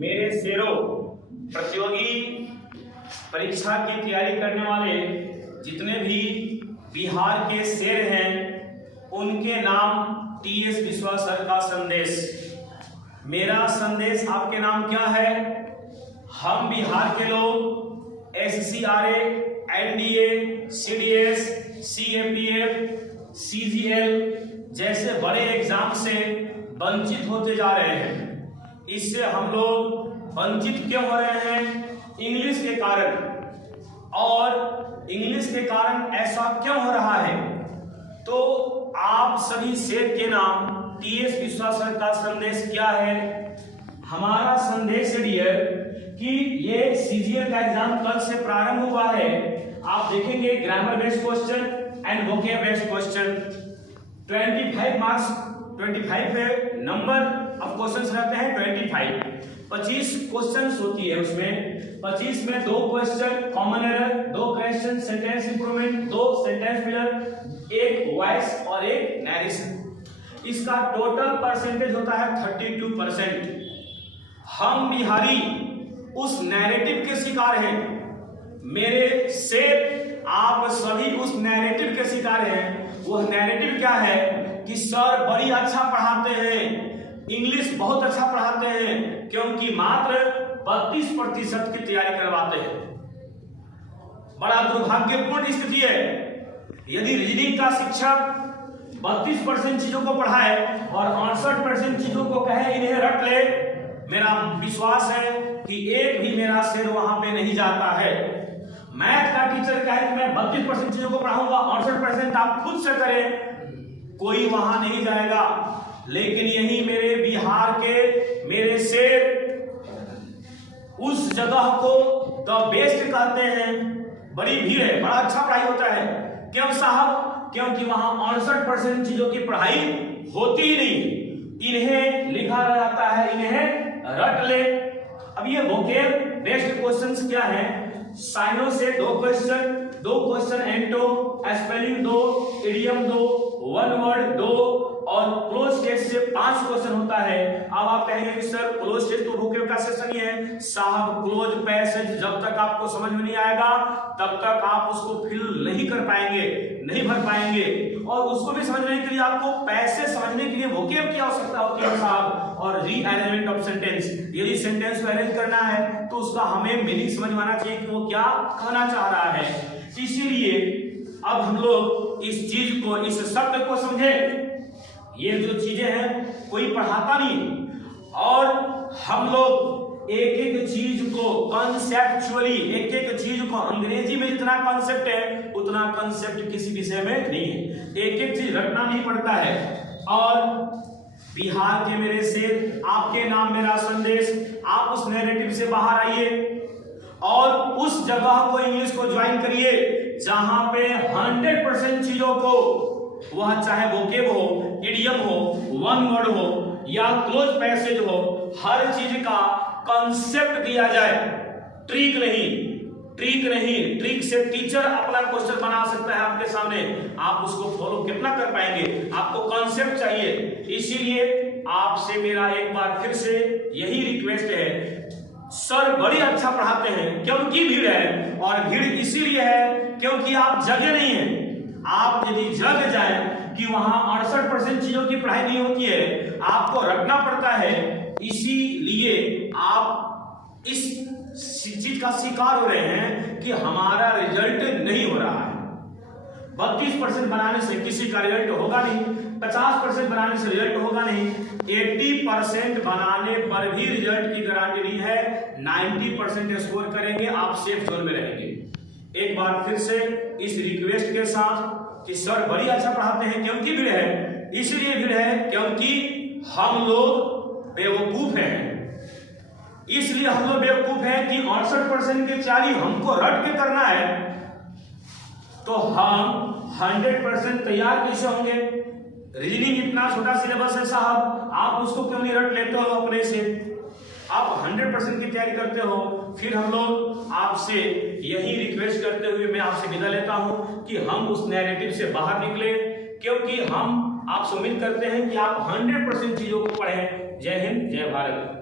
मेरे शेरों, प्रतियोगी परीक्षा की तैयारी करने वाले जितने भी बिहार के शेर हैं उनके नाम टीएस विश्वास सर का संदेश। मेरा संदेश आपके नाम क्या है? हम बिहार के लोग एससीआरए, एनडीए, सीडीएस, सीएपीएफ, सीजीएल जैसे बड़े एग्जाम से वंचित होते जा रहे हैं। इससे हम लोग वंचित क्यों हो रहे हैं? इंग्लिश के कारण। और इंग्लिश के कारण ऐसा क्यों हो रहा है? तो आप सभी शेर के नाम टीएस विश्वास सर का संदेश क्या है? हमारा संदेश है कि ये सीजीएल का एग्जाम कल से प्रारंभ हुआ है। आप देखेंगे grammar based question and vocab based question 25 marks, 25 है नंबर ऑफ क्वेश्चंस रहते हैं 25, 25 क्वेश्चंस होती है उसमें। 25 में 2 question common error, 2 question sentence improvement, 2 sentence filler, 1 voice और 1 नैरेशन। इसका टोटल परसेंटेज होता है 32%। हम बिहारी उस नैरेटिव के शिकार हैं। मेरे शेर आप सभी उस नैरेटिव के शिकार हैं। वह नैरेटिव क्या है कि सर बड़ी अच्छा पढ़ाते हैं, इंग्लिश बहुत अच्छा पढ़ाते हैं, क्योंकि मात्र 32% की तैयारी करवाते हैं। बड़ा दुर्भाग्यपूर्ण स्थिति है। यदि रीजनिंग का शिक्षक 32% चीजों को पढ़ाए और 68% चीजों को कहे इन्हें रट ले, मेरा विश्वास है कि एक भी मेरा शेर वहां पे नहीं जाता है। मैथ का टीचर कहे कि मैं 32% चीजों को पढ़ाऊंगा, 68% आप खुद से करें, कोई वहां नहीं जाएगा। लेकिन यही मेरे बिहार के मेरे शेर उस जगह को द बेस्ट कहते हैं। बड़ी भीड़ है, बड़ा अच्छा पढ़ाई होता है। क्यों साहब? क्योंकि वहां 68% चीजों की पढ़ाई होती ही नहीं। इन्हें लिखा जाता है, इन्हें रट ले। अब ये वोकैब बेस्ड क्वेश्चंस क्या है? साइनो से 2 क्वेश्चन एंटो, स्पेलिंग 2, इडियम 2, 1 वर्ड 2 और क्लोज टेस्ट से 5 क्वेश्चन होता है। अब आप कहेंगे कि सर क्लोज टेस्ट तो वोकैब का सेशन ही है। साहब क्लोज पैसेज जब तक आपको समझ में नहीं आएगा तब तक आप उसको फिल नहीं कर पाएंगे, नहीं भर पाएंगे। और उसको भी समझने के लिए आपको पैसे समझने के लिए वोकैब की आवश्यकता होती है साहब। और रीअरेंजमेंट ऑफ सेंटेंस, यदि सेंटेंस को अरेंज करना है तो उसका हमें मीनिंग समझ में आना चाहिए कि वो क्या कहना चाह रहा है। इसीलिए अब हम लोग इस चीज को, इस शब्द को समझे। ये जो चीजें हैं कोई पढ़ाता नहीं और हम लोग एक एक चीज को कॉन्सेप्चुअली, एक एक चीज को, अंग्रेजी में जितना कॉन्सेप्ट है उतना कॉन्सेप्ट किसी विषय में नहीं है। एक एक चीज रटना नहीं पड़ता है। और बिहार के मेरे शेर, आपके नाम मेरा संदेश, आप उस नैरेटिव से बाहर आइए और उस जगह को, इंग्लिश को ज्वाइन करिए जहां पे 100% चीजों को, वह चाहे वोकैब हो, इडियम हो, 1 वर्ड हो या क्लोज पैसेज हो, हर चीज का कॉन्सेप्ट दिया जाए। ट्रिक नहीं, ट्रिक से टीचर अपना क्वेश्चन बना सकता है आपके सामने, आप उसको फॉलो कितना कर पाएंगे? आपको कॉन्सेप्ट चाहिए। इसीलिए आपसे मेरा एक बार फिर से यही रिक्वेस्ट है, सर बड़ी अच्छा पढ़ाते हैं, क्योंकि भीड़ है। और भीड़ इसीलिए है क्योंकि आप जगह नहीं है। आप यदि जग जाए कि वहां 68% चीजों की पढ़ाई नहीं होती है, आपको रटना पड़ता है, इसीलिए आप इस चीज का शिकार हो रहे हैं कि हमारा रिजल्ट नहीं हो रहा है। 32% बनाने से किसी का रिजल्ट होगा नहीं, 50% बनाने से रिजल्ट होगा नहीं, 80% बनाने पर भी रिजल्ट की गारंटी नहीं है। 90% स्कोर करेंगे, आप सेफ जोन में रहेंगे। एक बार फिर से इस रिक्वेस्ट के साथ कि सर बड़ी अच्छा पढ़ाते हैं, क्योंकि भीड़ है, इसलिए भीड़ है क्योंकि हम लोग बेवकूफ हैं। इसलिए हम लोग बेवकूफ हैं कि 68% की तैयारी हमको रट के करना है, तो हम 100% तैयार कैसे होंगे? रीजनिंग इतना छोटा सिलेबस है साहब, आप उसको क्यों नहीं रट लेते हो अपने से? आप 100% की तैयारी करते हो। फिर हम लोग आपसे यही रिक्वेस्ट करते हुए मैं आपसे विदा लेता हूं कि हम उस नैरेटिव से बाहर निकले, क्योंकि हम आपसे उम्मीद करते हैं कि आप 100% चीजों को पढ़ें। जय हिंद, जय भारत।